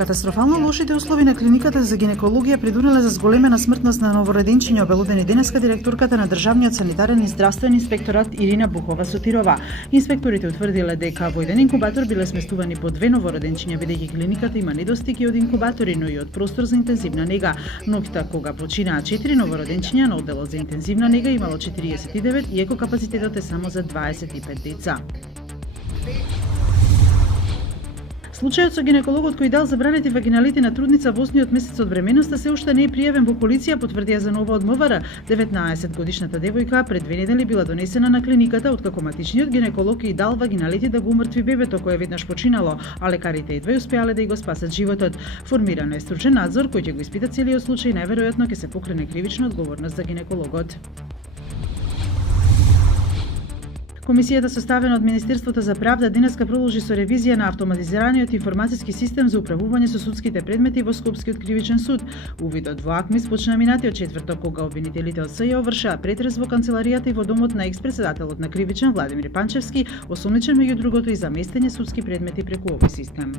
Катастрофално лошите услови на клиниката за гинекологија придонеле за зголемена смртност на новороденчиња, обелудени денеска директорката на Државниот санитарен и здравствен инспекторат Ирина Бухова-Сотирова. Инспекторите утврдиле дека во еден инкубатор биле сместувани по 2 новороденчиња, бидејќи клиниката има недостиг и од инкубатори, но и од простор за интензивна нега. Ноќта кога починаа 4 новороденчиња на одделот за интензивна нега имало 49, иако капацитетот е само за 25 деца. Случајот со гинекологот кој дал забранети вагиналити на трудница во 8-тиот месец од бременоста се уште не е пријавен во полиција, потврдија за Нова од МВР. 19-годишната девојка пред 2 недели била донесена на клиниката, откако матичниот гинеколог и дал вагиналити да го умртви бебето кое веднаш починало, а лекарите едва успеале да ја го спасат животот. Формиран е стручен надзор кој ќе го испита целиот случај, најверојатно ќе се покрене кривична одговорност за гинекологот. Комисијата составена од Министерството за правда денеска продолжи со ревизија на автоматизираниот информациски систем за управување со судските предмети во Скопскиот кривичен суд. Увидот во АКМИС почна минатиот четврток кога обвинителите од СЈО вршаа претрес во канцеларијата и во домот на експредседателот на Кривичен Владимир Панчевски, осомничен меѓу другото и за местење судски предмети преку овој систем.